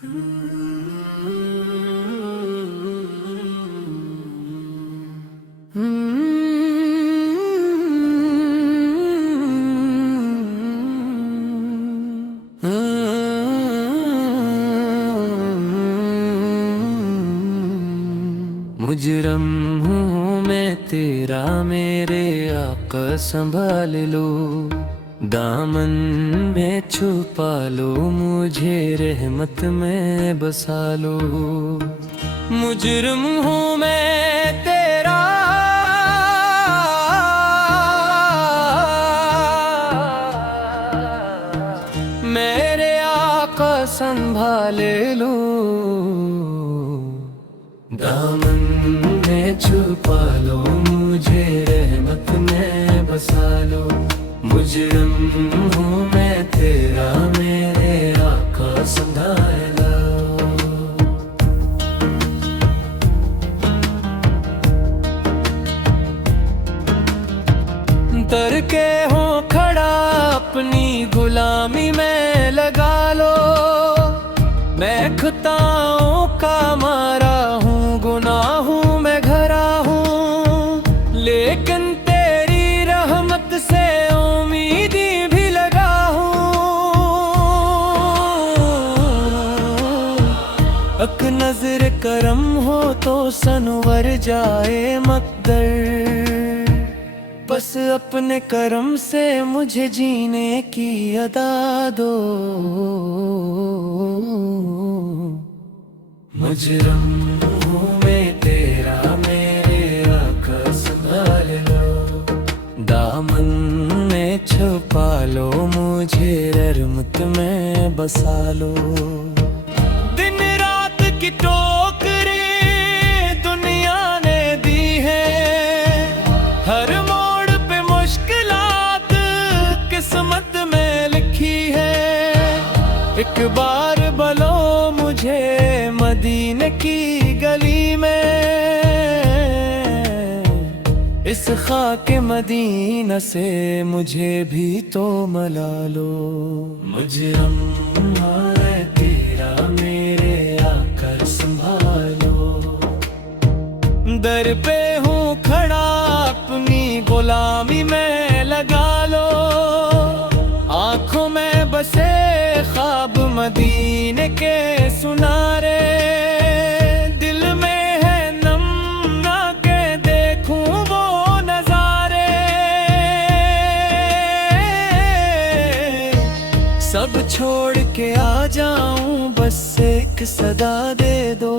मुजरम हूँ मैं तेरा मेरे आका संभाल लो, दामन में छुपा लो, मुझे रहमत में बसा लो। मुजरम हूँ मैं तेरा मेरे आका संभाल लो, दामन में छुपा लो, मुझे रहमत में बसा लो। मुजरम हूँ मैं तेरा मेरे आका संभाल लो। डर के हो खड़ा अपनी गुलामी में लगा लो, मैं खताओं का मारा हूँ, गुनाहों में घरा हूँ, लेकिन तेरी रहमत से उम्मीदी भी लगा हूँ। अक नजर करम हो तो सनवर जाए मकदर, बस अपने करम से मुझे जीने की अदा दो। मुजरम हूँ मैं तेरा मेरे आका संभाल लो, दामन में छुपा लो, मुझे रहमत में बसा लो। दिन रात की टोकरी दुनिया ने दी है, हर मोड़ पे मुश्किलात किस्मत में लिखी है। एक बार बुलो मुझे मदीने की गली में, इस खाके मदीना से मुझे भी तो मिला लो। मुजरम है तेरा मेरे आका संभालो, दर पे हूँ खड़ा अपनी गुलामी में लगा लो। आँखों में बसे ख्वाब मदीने के सुनारे, दिल में है नम ना के देखूं वो नजारे। सब छोड़ के आ जाऊं, बस एक सदा दे दो,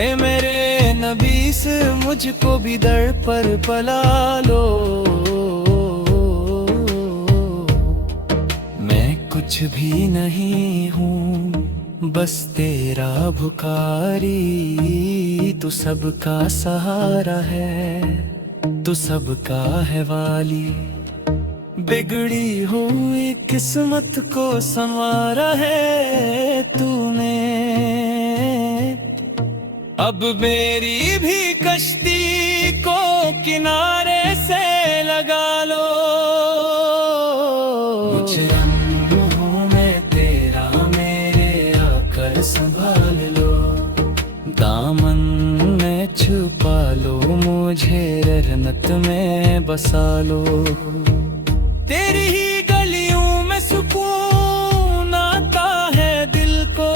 ए मेरे नबी से मुझको भी दर पर पला लो। कुछ भी नहीं हूँ बस तेरा भुखारी, तू सबका सहारा है, तू सबका है वाली। बिगड़ी हुई किस्मत को संवारा है तूने, अब मेरी भी कश्ती को किनारे से लगा लो। संभाल लो, दामन में छुपा लो, मुझे रहमत में बसा लो। तेरी ही गलियों में सुकून आता है दिल को,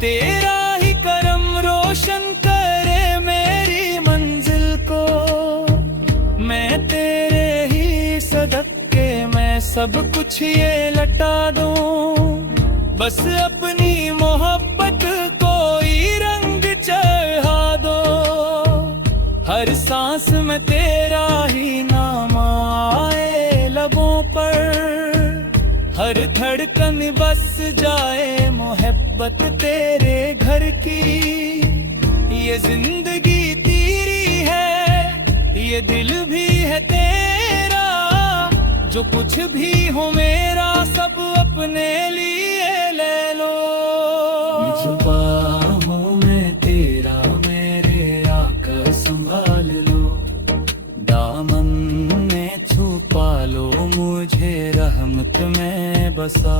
तेरा ही करम रोशन करे मेरी मंजिल को। मैं तेरे ही सदके में सब कुछ ये लटा दूं, बस अपनी मोहब्बत कोई रंग चढ़ा दो। हर सांस में तेरा ही नाम आए लबों पर, हर धड़कन बस जाए मोहब्बत तेरे घर की। ये जिंदगी तेरी है, ये दिल भी है तेरा, जो कुछ भी हो मेरा सब अपने लिए ले लो। छुपा हूँ मैं तेरा मेरे आका संभाल लो, दामन में छुपा लो, मुझे रहमत में बसा